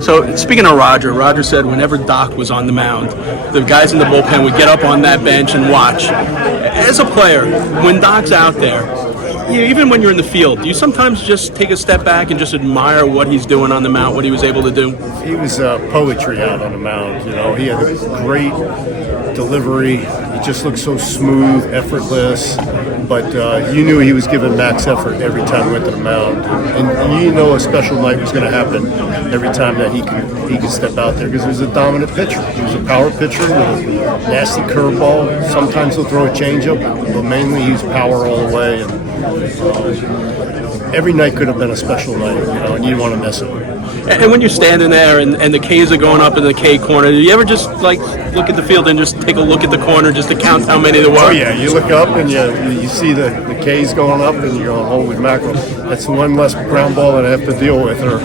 So speaking of Roger said whenever Doc was on the mound, the guys in the bullpen would get up on that bench and watch. As a player, when Doc's out there, even when you're in the field, do you sometimes just take a step back and just admire what he's doing on the mound, what he was able to do? He was poetry out on the mound. He had a great delivery. He just looked so smooth, effortless. But you knew he was giving max effort every time he went to the mound, and you know a special night was going to happen every time that he could step out there because he was a dominant pitcher. He was a power pitcher with a nasty curveball. Sometimes he'll throw a changeup, but mainly he's power all the way. And every night could have been a special night, and you didn't want to miss it. And when you're standing there and the K's are going up in the K corner, do you ever just look at the field and just take a look at the corner just to count how many there were? Oh yeah, you look up and you see the K's going up and you're going, holy mackerel, that's one less ground ball that I have to deal with, or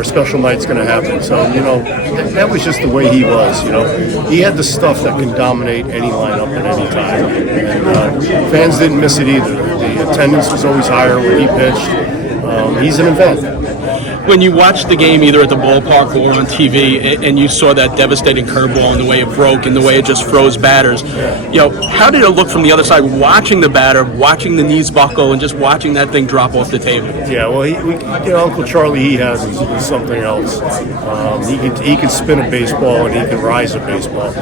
a special night's going to happen. So that was just the way he was. He had the stuff that can dominate any lineup at any time. And, fans didn't miss it either. The attendance was always higher when he pitched. He's an event. When you watched the game either at the ballpark or on TV and you saw that devastating curveball and the way it broke and the way it just froze batters, how did it look from the other side watching the batter, watching the knees buckle and just watching that thing drop off the table? Yeah, well, Uncle Charlie, he has is something else. He can spin a baseball and he can rise a baseball.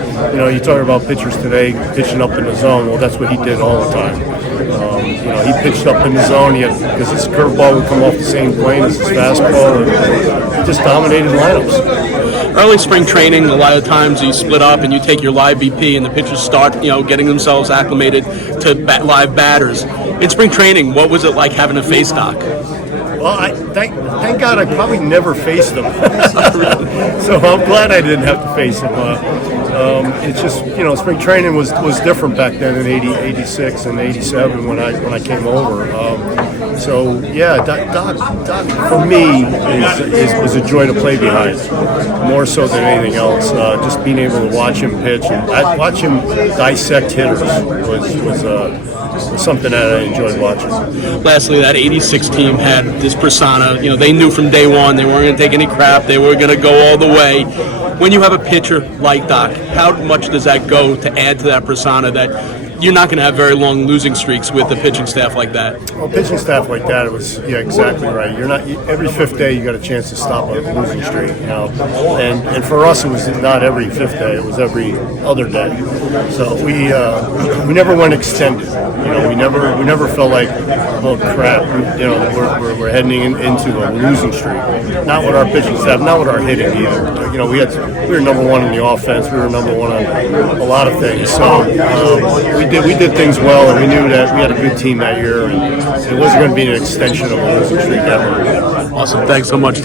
You talk about pitchers today pitching up in the zone. Well, that's what he did all the time. He pitched up in the zone because his curveball would come off the same plane as his fastball. And just dominated lineups. Early spring training, a lot of times you split up and you take your live BP and the pitchers start, getting themselves acclimated to live batters. In spring training, what was it like having to face Doc? Well, thank God I probably never faced him. So I'm glad I didn't have to face him. It's just, spring training was different back then in 86 and 87 when I came over. So yeah, Doc for me was a joy to play behind, more so than anything else. Just being able to watch him pitch and watch him dissect hitters was something that I enjoyed watching. Lastly, that 86 team had this persona. They knew from day one they weren't going to take any crap. They were going to go all the way. When you have a pitcher like Doc, how much does that go to add to that persona that you're not going to have very long losing streaks with a pitching staff like that? Well, pitching staff like that, exactly right. You're not every fifth day you got a chance to stop a losing streak, And for us, it was not every fifth day; it was every other day. So we never went extended. We never felt like, oh crap, we're heading into a losing streak. Not with our pitching staff, not with our hitting either. We were number one in the offense. We were number one on a lot of things. So we did things well, and we knew that we had a good team that year, and it wasn't going to be an extension of a losing streak ever. Awesome. Thanks so much.